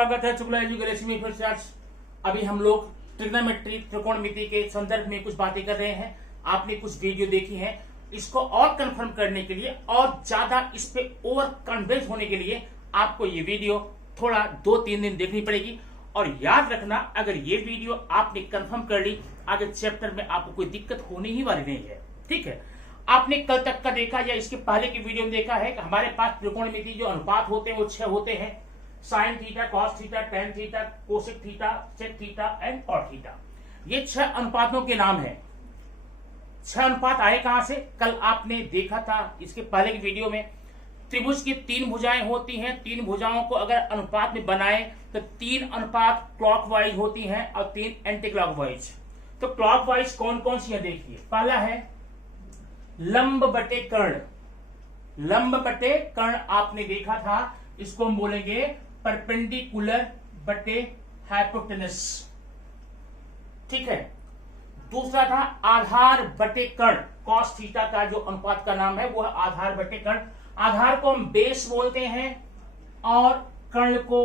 स्वागत है शुक्ला एजुकेशन में। फिर से आज अभी हम लोग ट्रिग्नोमेट्री त्रिकोणमिति के संदर्भ में कुछ बातें कर रहे हैं। आपने कुछ वीडियो देखी है, इसको और कंफर्म करने के लिए और ज्यादा इस पे ओवर कन्विंस होने के लिए आपको ये वीडियो थोड़ा 2-3 दिन देखनी पड़ेगी। और याद रखना, अगर ये वीडियो आपने कंफर्म कर ली, आगे चैप्टर में आपको कोई दिक्कत होने ही वाली नहीं है। ठीक है, आपने कल तक का देखा या इसके पहले की वीडियो में देखा है कि हमारे पास त्रिकोणमिति जो अनुपात होते हैं वो 6 होते हैं। Sine theta, cos theta, tan theta, cosec theta, sec theta and cot theta. ये 6 अनुपातों के नाम है। 6 अनुपात आए कहां से? कल आपने देखा था इसके पहले की वीडियो में। त्रिभुज की 3 भुजाएं होती हैं। 3 भुजाओं को अगर अनुपात में बनाए तो 3 अनुपात क्लॉकवाइज होती हैं और 3 एंटी क्लॉकवाइज। तो क्लॉकवाइज कौन कौन सी है देखिए। पहला है लंब बटे कर्ण। लंब बटे कर्ण आपने देखा था, इसको हम बोलेंगे परपेंडिकुलर बटे हाइपोटेनस। ठीक है। दूसरा था आधार बटे कर्ण। कॉस थीटा का जो अनुपात का नाम है वो है आधार बटे कर्ण। आधार को हम बेस बोलते हैं और कर्ण को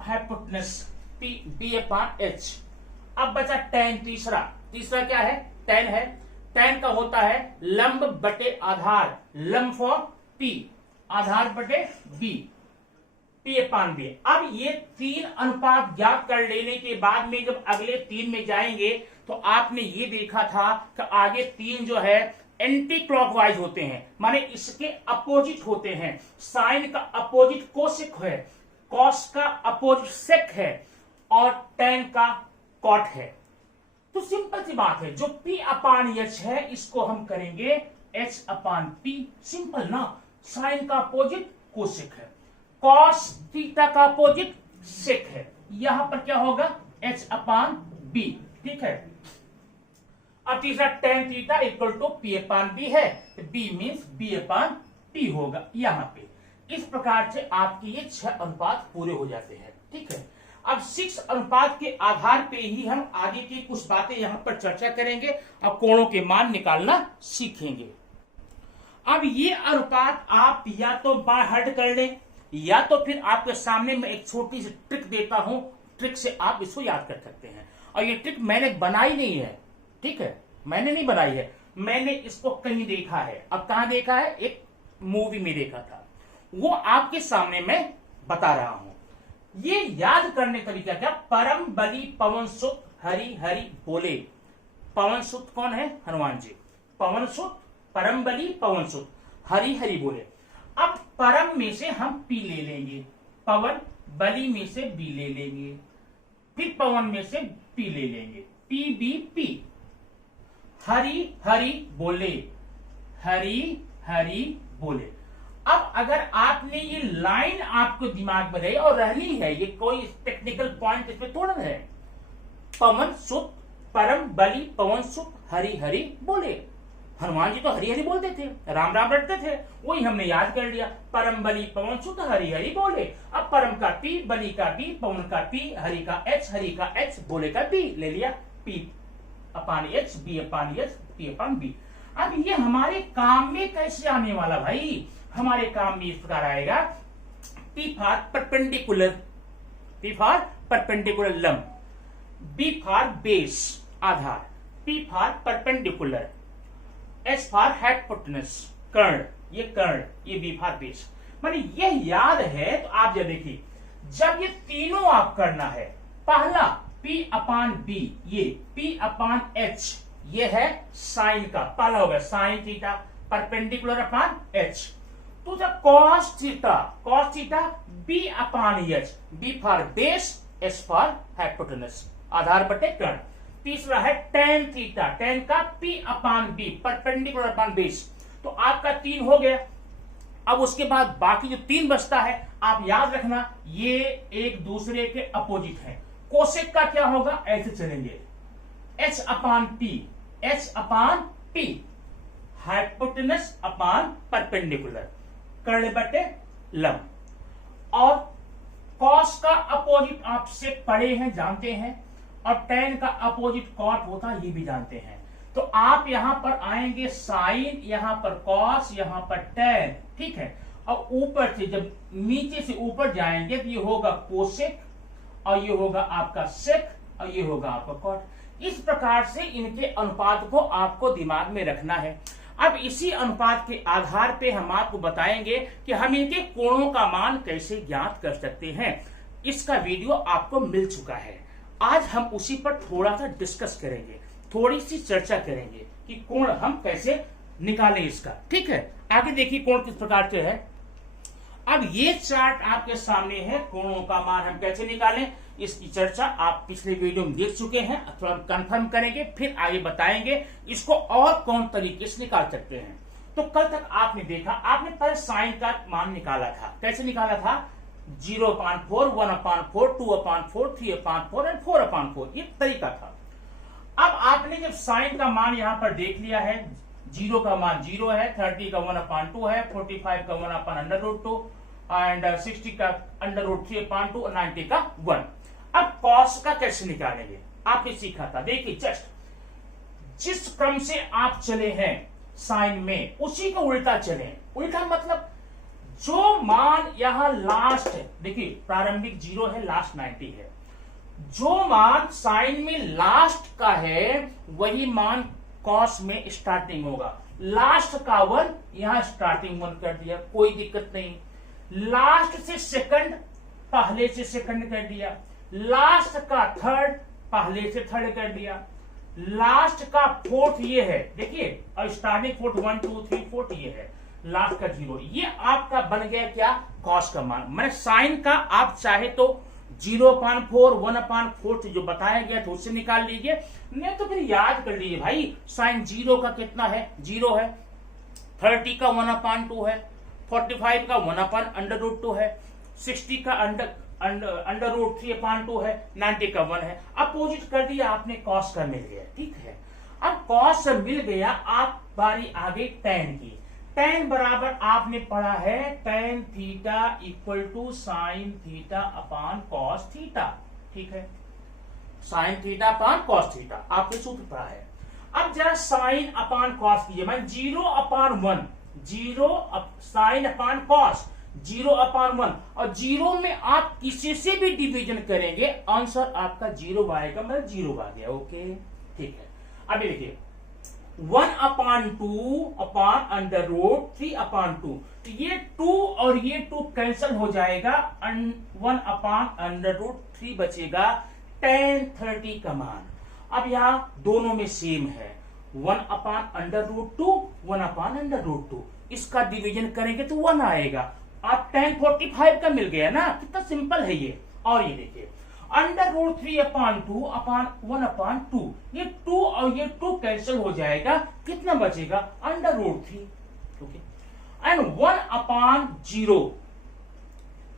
हाइपोटेनस, बी अपॉन एच। अब बचा टेन। तीसरा क्या है? टेन है। टेन का होता है लंब बटे आधार, लंब फॉर पी, आधार बटे बी, पी अपॉन बी। अब ये 3 अनुपात ज्ञात कर लेने के बाद में जब अगले 3 में जाएंगे तो आपने ये देखा था कि आगे 3 जो है एंटी क्लॉकवाइज होते हैं, माने इसके अपोजिट होते हैं। साइन का अपोजिट कोसेक है, कॉस का अपोजिट सेक है और टेन का कॉट है। तो सिंपल सी बात है, जो P अपान एच है इसको हम करेंगे H अपान P। सिंपल ना। साइन का अपोजिट कोसेक है, कॉस थीटा का अपोजिट सेक है। यहां पर क्या होगा? H अपान B। ठीक है। अब तीसरा tan theta equal to P upon B है, तो B means B upon P होगा यहां पे। इस प्रकार से आपके ये 6 अनुपात पूरे हो जाते हैं। ठीक है। अब 6 अनुपात के आधार पे ही हम आगे की कुछ बातें यहां पर चर्चा करेंगे और कोणों के मान निकालना सीखेंगे। अब ये अनुपात आप या तो बाय हार्ट कर लें या तो फिर आपके सामने मैं एक छोटी सी ट्रिक देता हूं, ट्रिक से आप इसको याद कर सकते हैं। और ये ट्रिक मैंने बनाई नहीं है। ठीक है, मैंने नहीं बनाई है, मैंने इसको कहीं देखा है। अब कहां देखा है? एक मूवी में देखा था, वो आपके सामने मैं बता रहा हूं। ये याद करने का तरीका क्या? परम बली पवन सुत हरि हरि बोले। पवन सुत कौन है? हनुमान जी। पवन सुत, परम बली पवन सुत हरि हरि बोले। अब परम में से हम पी ले लेंगे, पवन, बली में से बी ले लेंगे, फिर पवन में से पी ले लेंगे, P B P. Hari Hari बोले, हरि हरि बोले। अब अगर आपने ये लाइन आपको दिमाग में रही और रहनी है, ये कोई टेक्निकल पॉइंट इसमें थोड़ा है। पवन सुत परम बली पवन सुत हरि हरि बोले। हनुमान जी तो हरि हरि बोलते थे, राम राम रटते थे, वही हमने याद कर लिया। परम बली पवन सुत हरि हरि बोले। अब परम का पी, बली का बी, पवन का पी, हरि का एच, हरि का एच, बोले का बी ले लिया। पी अपान H, B upon H, P upon B. अब ये हमारे काम में कैसे आने वाला भाई? हमारे काम में इस प्रकार आएगा, P for perpendicular, P for perpendicular लंब, B फॉर बेस आधार, P for perpendicular, H for hypotenuse कर्ण, ये कर्ण, ये B फॉर बेस। माने ये याद है तो आप जब देखिए, जब ये तीनों आप करना है, पहला P अपान B, ये P अपान H, ये है साइन का, पहला होगा sine theta perpendicular upon H। तो जब cos theta B upon H, B for base, H for hypotenuse आधार बटे कर्ण। तीसरा है टेन थीटा, टेन का P upon B perpendicular upon base. तो आपका 3 हो गया। अब उसके बाद बाकी जो 3 बचता है, आप याद रखना ये एक दूसरे के अपोजिट है। कोसेक का क्या होगा? ऐसे चलेंगे, एच अपान पी, एच अपान पी, हाइपोटेनस अपान परपेंडिकुलर, कर्ण बटे लंब। और कॉस का अपोजिट आपसे पढ़े हैं, जानते हैं, और टेन का अपोजिट कॉट होता है, ये भी जानते हैं। तो आप यहां पर आएंगे साइन, यहां पर कॉस, यहां पर टेन। ठीक है। और ऊपर से जब नीचे से ऊपर जाएंगे तो ये होगा कोसेक और ये होगा आपका सेक और ये होगा आपका कॉट। इस प्रकार से इनके अनुपात को आपको दिमाग में रखना है। अब इसी अनुपात के आधार पे हम आपको बताएंगे कि हम इनके कोणों का मान कैसे ज्ञात कर सकते हैं। इसका वीडियो आपको मिल चुका है। आज हम उसी पर थोड़ा सा डिस्कस करेंगे, थोड़ी सी चर्चा करेंगे कि कोण हम कैसे निकालें इसका। ठीक है, आगे देखिए कोण किस प्रकार से है। अब ये चार्ट आपके सामने है, कोणों का मान हम कैसे निकालें इसकी चर्चा आप पिछले वीडियो में देख चुके हैं। थोड़ा हम कंफर्म करेंगे, फिर आगे बताएंगे इसको और कौन तरीके से निकाल सकते हैं। तो कल तक आपने देखा, आपने पहले साइन का मान निकाला था। कैसे निकाला था? 0/4, 1/4, 2/4, 3/4 एंड 4/4, ये तरीका था। अब आपने जब साइन का मान यहां पर देख लिया है, 0 का मान 0 है, 30 का 1/2 है, 45 का 1/√2 एंड 60 का √3/2 और 90 का 1। अब कॉस का कैसे निकालेंगे आपने सीखा था। देखिए जस्ट जिस क्रम से आप चले हैं साइन में उसी को उल्टा चले। उल्टा मतलब जो मान यहां लास्ट है, देखिए प्रारंभिक 0 है, लास्ट 90 है। जो मान साइन में लास्ट का है वही मान कॉस में स्टार्टिंग होगा। लास्ट का 1 यहां स्टार्टिंग 1 कर दिया, कोई दिक्कत नहीं। लास्ट से सेकंड पहले से सेकंड कर दिया, लास्ट का थर्ड पहले से थर्ड कर दिया, लास्ट का फोर्थ ये है, देखिए और स्टार्टिंग फोर्थ 1 2 3 4 ये है, लास्ट का 0। ये आपका बन गया क्या? कॉस का मान। मैंने साइन का आप चाहे तो 0/4, 1/4 जो बताया गया था उससे निकाल लीजिए, नहीं तो फिर याद कर लीजिए भाई साइन 0 का कितना है? 0 है। 30 का 1/2 है, 45 का 1/√2 है, 60 का √3/2 है, 90 का 1 है। अपोजिट कर दिया आपने, कॉस का मिल गया। ठीक है, अब कॉस मिल गया, आप बारी आ गई टैन की। टैन बराबर आपने पढ़ा है tan theta equal to sine theta upon cos theta. ठीक है, sine theta upon cos theta आपने सूत्र पढ़ा है। अब जरा साइन अपॉन कॉस कीजिए, मैं 0/1, 0 साइन अपॉन कॉस 0/1 और 0 में आप किसी से भी डिवीजन करेंगे आंसर आपका 0 आएगा, मतलब 0 आ गया। ओके ठीक है, अभी देखिए 1/2/√3/2, तो ये 2 और ये 2 कैंसिल हो जाएगा, 1/√3 बचेगा। tan 30 का मान अब यहां दोनों में सेम है, 1/√2 1/√2, इसका डिवीजन करेंगे तो 1 आएगा। आप tan 45 का मिल गया ना, कितना सिंपल है ये। और ये देखिए √3/2/1/2, ये 2 और ये 2 कैंसिल हो जाएगा, कितना बचेगा? √3। ओके, एंड 1/0,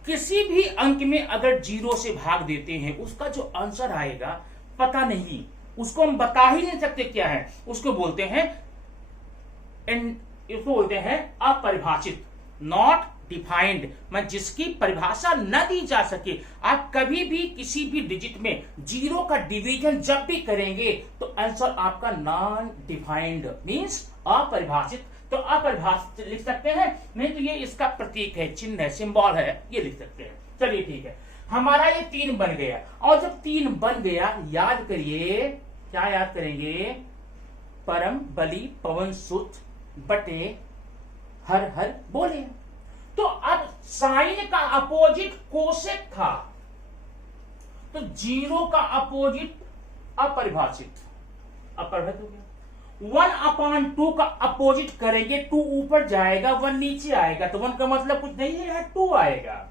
किसी भी अंक में अगर 0 से भाग देते हैं उसका जो आंसर आएगा पता नहीं, उसको हम बता ही नहीं सकते क्या है, उसको बोलते हैं अपरिभाषित, नॉट डिफाइंड, मैं जिसकी परिभाषा न दी जा सके। आप कभी भी किसी भी डिजिट में 0 का डिवीजन जब भी करेंगे तो आंसर आपका नॉन डिफाइंड मींस अपरिभाषित। तो अपरिभाषित लिख सकते हैं, नहीं तो ये इसका प्रतीक है, चिन्ह है, सिंबल है, ये लिख सकते हैं। चलिए ठीक है, हमारा ये 3 बन गया। और जब 3 बन गया याद करिए, क्या याद करेंगे? परम बलि पवन सुत बटे हर हर बोले। तो अब साइन का अपोजिट कोसेक था, तो 0 का अपोजिट अपरिभाषित हो गया। 1/2 का अपोजिट करेंगे, 2 ऊपर जाएगा 1 नीचे आएगा, तो 1 का मतलब कुछ नहीं है, 2 आएगा।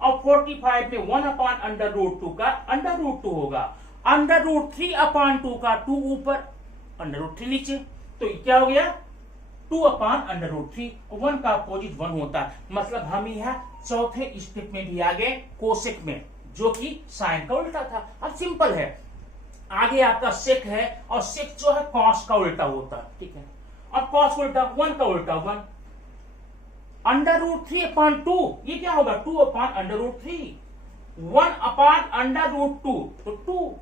और 45 में 1/√2 का √2 होगा, √3/2 का 2 ऊपर √3 नीचे, तो क्या हो गया? 2/√3। 1 का अपोजिट 1 होता है, मतलब हम यहाँ चौथे स्टेप में भी आ गए, कोसेक में, जो कि साइन का उल्टा था। अब सिंपल है, आगे आपका सेक है और सेक जो है कॉस का उल्टा होता है। ठीक है, और कॉस उल्टा 1 का उल्टा 1, √3/2 ये क्या होगा? 2/√3, 1/√2 तो 2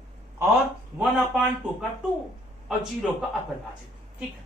और 1/2 का 2 और 0 का अपरिभाषित। ठीक है,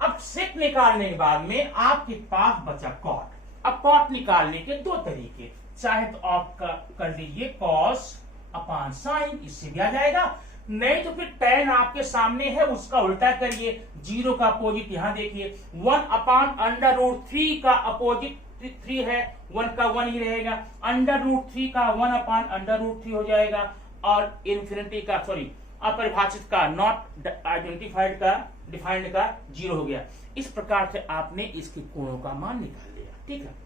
अब सेक निकालने के बाद में आपके पास बचा कॉट। अब कॉट निकालने के 2 तरीके, चाहे तो आप कर लीजिए कॉस अपान साइन, इससे भी आ जाएगा। नहीं तो फिर tan आपके सामने है, उसका उल्टा करिए, 0 का अपोजिट यहां देखिए, 1 अपान अंडर रूट 3 का अपोजिट 3 है, 1 का 1 ही रहेगा, अंडर रूट 3 का 1 अपान अंडर रूट 3 हो जाएगा, और इन्फिनिटी का सॉरी अपरिभाषित का नॉट आइडेंटिफाइड का डिफाइंड का 0 हो गया। इस प्रकार से आपने इसके कोणों का मान निकाल लिया, ठीक है।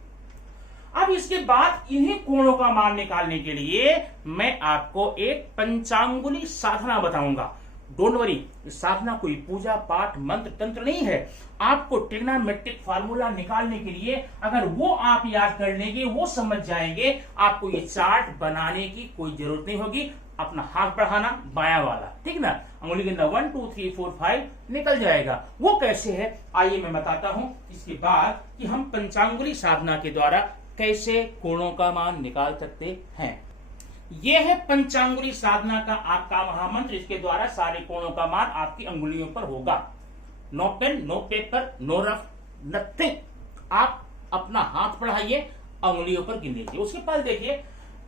अब इसके बाद इन्हीं कोणों का मान निकालने के लिए मैं आपको एक पंचांगुली साधना बताऊंगा। डोंट वरी, इस साधना कोई पूजा पाठ मंत्र तंत्र नहीं है। आपको ट्रिग्नोमेट्रिक फार्मूला निकालने के लिए अगर वो आप याद कर लेंगे, वो समझ जाएंगे, आपको ये चार्ट बनाने की कोई जरूरत नहीं होगी। अपना हाथ बढ़ाना बायां वाला, ठीक ना, अंगुली गिनना 1 2 3 4 5 निकल जाएगा। वो कैसे है आइए मैं बताता हूं, इसके बाद कि हम पंचांगुली साधना के द्वारा कैसे कोणों का मान निकाल सकते हैं। यह है पंचांगुली साधना का आपका महामंत्र, इसके द्वारा सारे कोणों का मान आपकी अंगुलियों पर होगा। No pen, no paper, no rough, nothing. आप अपना हाथ बढ़ाइए, अंगुलियों पर गिन लीजिए। उसके पहले देखिए,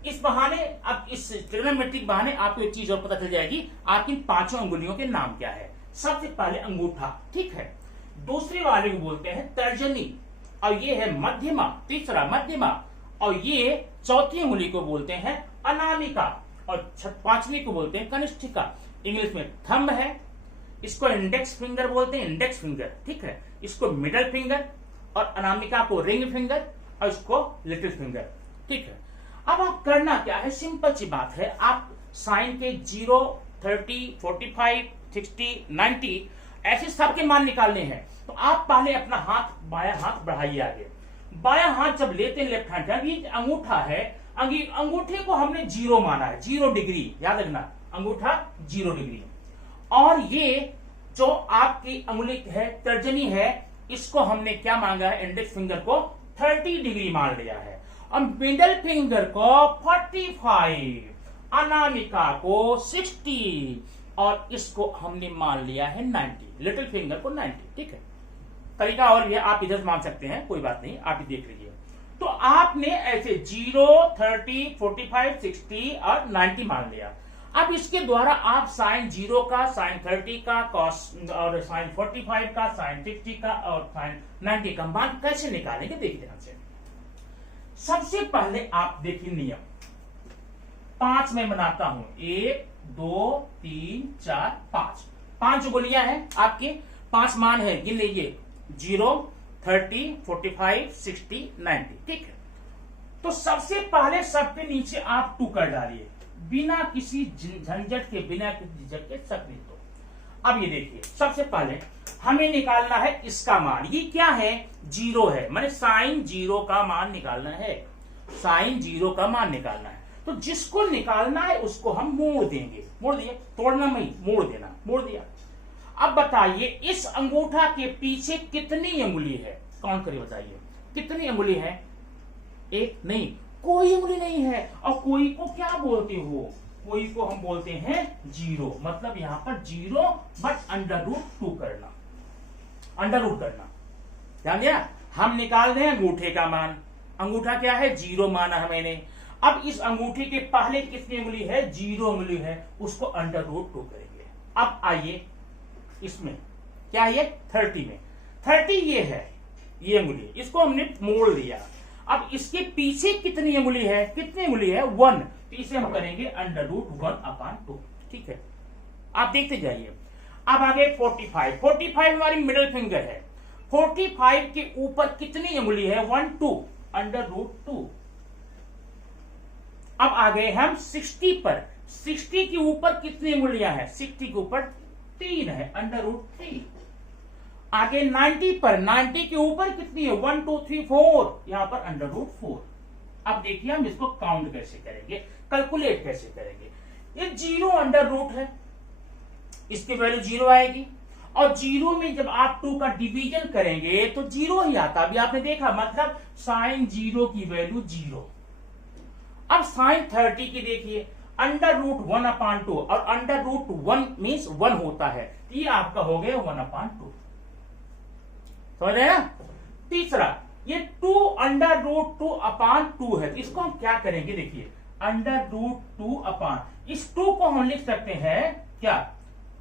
इस बहाने, अब इस ट्रिग्नोमेट्रिक बहाने आपको एक चीज और पता चल जाएगी, आपकी पांचों अंगुलियों के नाम क्या है। सबसे पहले अंगूठा, ठीक है, दूसरे वाले को बोलते हैं तर्जनी, और ये है मध्यमा, तीसरा मध्यमा, और ये चौथी अंगुली को बोलते हैं अनामिका, और पांचवी को बोलते हैं कनिष्ठिका। इंग्लिश में थंब है, इसको इंडेक्स फिंगर बोलते हैं, इंडेक्स फिंगर, ठीक है, इसको मिडल फिंगर, और अनामिका को रिंग फिंगर, और इसको लिटिल फिंगर, ठीक है। अब आप करना क्या है, सिंपल सी बात है, आप साइन के 0 30 45 60 90 ऐसे सबके मान निकालने हैं। तो आप पहले अपना हाथ, बायां हाथ बढ़ाइए आगे। बायां हाथ जब लेते हैं लेफ्ट हैंड, ये अंगूठा है, अंगूठे को हमने 0 माना है, 0 डिग्री, याद रखना, अंगूठा 0 डिग्री। और ये जो आपकी अंगुली है, तर्जनी है, इसको हमने क्या मांगा है, इंडेक्स फिंगर को 30 डिग्री मान लिया है, और मिडल फिंगर को 45, अनामिका को 60, और इसको हमने मान लिया है 90, लिटिल फिंगर को 90, ठीक है। तरीका और भी है, आप इधर मान सकते हैं, कोई बात नहीं, आप ही देख लीजिए। तो आपने ऐसे 0 30 45 60 और 90 मान लिया। अब इसके द्वारा आप साइन 0 का, साइन 30 का, कॉस और साइन 45 का, साइन 60 का और साइन 90 का मान कैसे निकालेंगे, देखिए ध्यान से। सबसे पहले आप देखिए नियम, 5 में बनाता हूं, 1 2 3 4 5 गोलियां हैं आपके, 5 मान है, गिन लीजिए, 0 30 45 60 90, ठीक है। तो सबसे पहले सबके नीचे आप 2 कर डालिए, बिना किसी झंझट के, बिना किसी झंझट के सब लिख दो। अब ये देखिए, सबसे पहले हमें निकालना है इसका मान, ये क्या है, 0 है, माने साइन 0 का मान निकालना है, साइन 0 का मान निकालना है। तो जिसको निकालना है उसको हम मोड़ देंगे, मोड़ दिए, तोड़ना नहीं, मोड़ देना, मोड़ दिया। अब बताइए इस अंगूठा के पीछे कितनी अंगुली है, काउंट करिए, बताइए कितनी अंगुली है, एक नहीं, कोई अंगुली नहीं है। और कोई को क्या बोलते हो, कोई को हम बोलते हैं 0, मतलब यहां पर 0 बट अंडर रूट 2 करना, अंडर रूट करना, ध्यान दिया। हम निकाल रहे हैं अंगूठे का मान, अंगूठा क्या है, 0 माना है मैंने। अब इस अंगूठे के पहले कितनी अंगुली है, 0 अंगुली है, उसको अंडर रूट 2 करेंगे। अब आइए इसमें क्या है, 30 में 30 ये है, ये अंगुली, इसको हमने मोड़ दिया। अब इसके पीछे कितनी अंगुली है, कितनी अंगुली है, 1, तो इसे हम करेंगे अंडर रूट 1/2, ठीक है। आप देखते जाइए। अब आगे 45 हमारी मिडिल फिंगर है, 45 के ऊपर कितनी अंगुली है, 1 2, अंडर रूट 2। अब आ गए हम 60 पर, 60 के ऊपर कितनी अंगुलियां हैं, 60 के ऊपर 3 है, अंडर रूट 3। आगे 90 पर, 90 के ऊपर कितनी है, 1 2 3 4, यहां पर अंडर रूट 4। अब देखिए हम इसको काउंट कैसे करेंगे, कैलकुलेट कैसे करेंगे। ये 0 अंडर रूट है, इसकी वैल्यू 0 आएगी, और 0 में जब आप 2 का डिवीजन करेंगे तो 0 ही आता, अभी आपने देखा, मतलब साइन 0 की वैल्यू 0। अब साइन 30 की देखिए, अंडर रूट 1/2, और अंडर रूट 1 मीन्स 1 होता है, ये आपका हो गया 1/2, समझ रहे ना। तीसरा ये 2 अंडर रूट 2/2 है, तो इसको हम क्या करेंगे, देखिए √2 अपान, इस 2 को हम लिख सकते हैं क्या,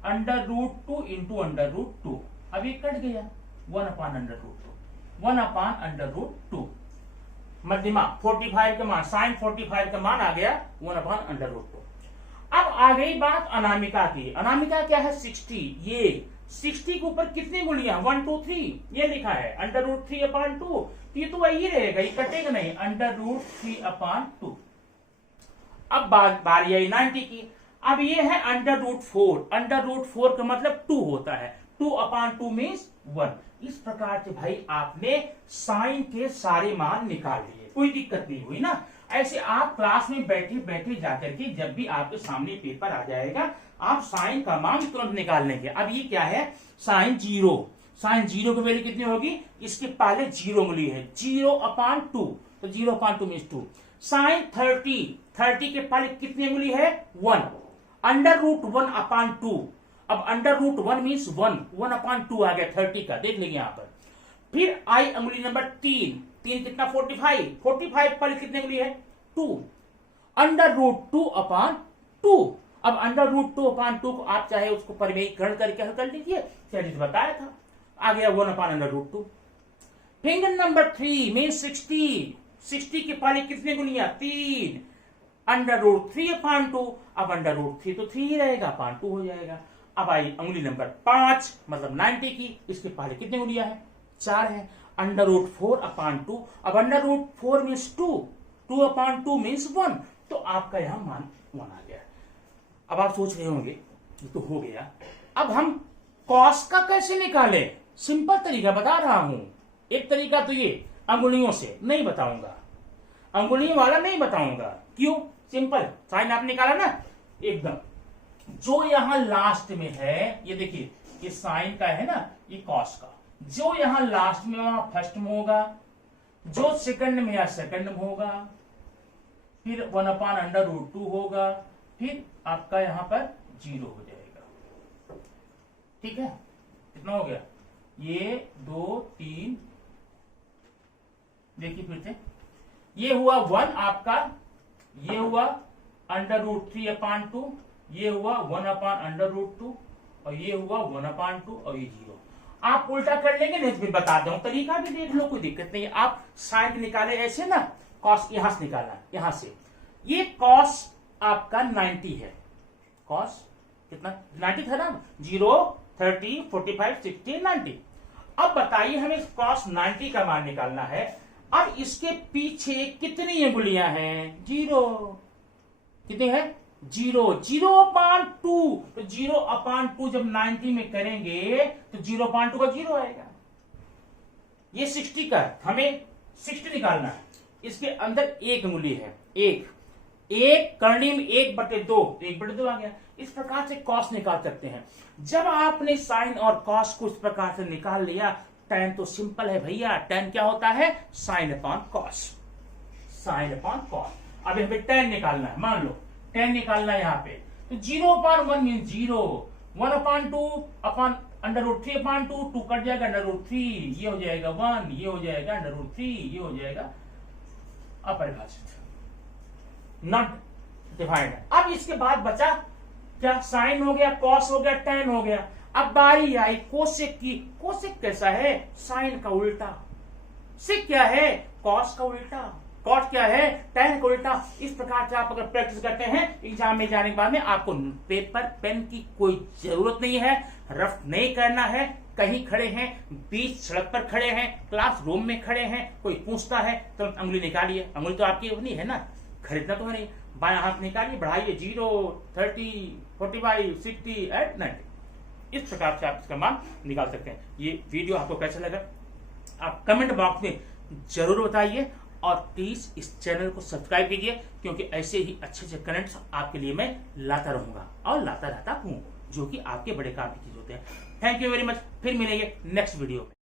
√2 इंटू √2। अब ये कट गया, 1 अपान √2, 1 अपान √2। मध्यमा 45 का मान, साइन 45 का मान आ गया 1 अपान √2। अब आ गई बात अनामिका की। अनामिका क्या है, 60। ये 60 के ऊपर कितनी गुणियां, 1 2 3 ये लिखा है, √3 अपान 2। ये तो वही रहेगा, ये कटेगा नहीं, √3 अपान 2। अब बारी आई 90 की। अब ये है √4, √4 का मतलब 2 होता है, 2 अपान 2 मीन्स 1। इस प्रकार से भाई आपने साइन के सारे मान निकाल लिए, कोई दिक्कत नहीं हुई ना। ऐसे आप क्लास में बैठे बैठे जाकर के जब भी आपके सामने पेपर आ जाएगा, आप साइन का मान तुरंत निकाल लेंगे। अब ये क्या है, साइन 0, साइन 0 की वैल्यू कितनी होगी, इसके पहले 0 मिली है, 0 अपान 2, तो 0 अपान 2 मीन्स 2। साइन 30 के पहले कितनी मिली है, 1, √1 अपान 2। अब √1 मीन्स 1 अपान 2 आ गया 30 का, देख लेंगे यहां पर। फिर आई अंगुली नंबर 3 कितना, 45 पर कितने मिली है, 2, √2 अपान 2। अब √2 अपान 2 को आप चाहे उसको परिमेयीकरण करके हल कर लीजिए, चलिए बताया था, आ गया 1 अपान √2। फिंगर नंबर 3 में 60 के पहले कितने गुणिया, 3, √3 अपान 2। अब √3 तो 3 ही रहेगा, अपान 2 हो जाएगा। अब आई अंगुली नंबर 5 मतलब 90 की, इसके पहले कितने गुणिया है, 4 है, √4 अपान 2। अब √4 मीन्स 2 अपान 2 मीन्स 1, तो आपका यहां मान 1 आ गया। अब आप सोच रहे होंगे ये तो हो गया, अब हम कॉस का कैसे निकाले, सिंपल तरीका बता रहा हूं। एक तरीका तो ये अंगुलियों से नहीं बताऊंगा, अंगुलियों वाला नहीं बताऊंगा, क्यों, सिंपल, साइन आप निकाला ना एकदम, जो यहां लास्ट में है, ये देखिए ये साइन का है ना, ये कॉस का, जो यहां लास्ट में वहां फर्स्ट में होगा, जो सेकंड में या सेकंड में होगा, फिर 1 अपान √2 होगा, फिर आपका यहां पर 0 हो जाएगा। ठीक है, कितना हो गया, ये 2 3, देखिए फिर से, ये हुआ 1 आपका, ये हुआ √3 अपान 2, ये हुआ 1 अपान √2, और ये हुआ 1 अपान 2, और ये 0। आप उल्टा कर लेंगे, नहीं भी बता दूं, तरीका भी देख लो, कोई दिक्कत नहीं है। आप साइन निकाले ऐसे ना, कॉस यहां से निकालना, यहां से, ये कॉस आपका 90 है, कॉस कितना 90 था ना, 0 30 45 60 90। अब बताइए हमें कॉस 90 का मान निकालना है। अब इसके पीछे कितनी अंगुलियां हैं, 0, कितनी है, 0 अपान 2, तो 0 अपान 2 जब 90 में करेंगे तो 0 अपान 2 का 0 आएगा। ये 60 का, हमें 60 निकालना है, इसके अंदर एक अंगुली है, एक करनी में 1/2, 1/2 आ गया। इस प्रकार से कॉस निकाल सकते हैं। जब आपने साइन और कॉस को इस प्रकार से निकाल लिया, tan तो सिंपल है भैया, tan क्या होता है, sine upon cos, sine upon cos. अब हमें tan निकालना है, मान लो tan निकालना है यहाँ पे, तो 0 अपान 1 मीन 0, 1 अपान 2 अपान √3 अपान 2, 2 कट जाएगा √3, ये हो जाएगा 1, ये हो जाएगा √3, ये हो जाएगा अपरिभाषित, नॉट डिफाइंड। अब इसके बाद बचा क्या, साइन हो गया, कॉस हो गया, tan हो गया। अब बारी आई कोसेक की। कोसेक कैसा है, साइन का उल्टा, सेक क्या है, कॉस का उल्टा, कॉट क्या है, tan का उल्टा। इस प्रकार से आप अगर प्रैक्टिस करते हैं, एग्जाम में जाने के बाद में आपको पेपर पेन की कोई जरूरत नहीं है, रफ नहीं करना है। कहीं खड़े हैं, बीच सड़क पर खड़े हैं, क्लासरूम में खड़े हैं, कोई पूछता है तो अंगुली निकालिए, अंगुली तो आपकी अपनी है ना, खरीदना तो है नहीं, बायां हाथ निकालिए, बढ़ाइए, 0 30 45 60 एट 90। इस प्रकार से आप इसका मान निकाल सकते हैं। ये वीडियो आपको कैसा लगा आप कमेंट बॉक्स में जरूर बताइए, और प्लीज इस चैनल को सब्सक्राइब कीजिए, क्योंकि ऐसे ही अच्छे अच्छे कनेक्ट्स आपके लिए मैं लाता रहूंगा और लाता रहता हूं, जो कि आपके बड़े काम की चीज होते हैं। थैंक यू वेरी मच, फिर मिलेंगे नेक्स्ट वीडियो में।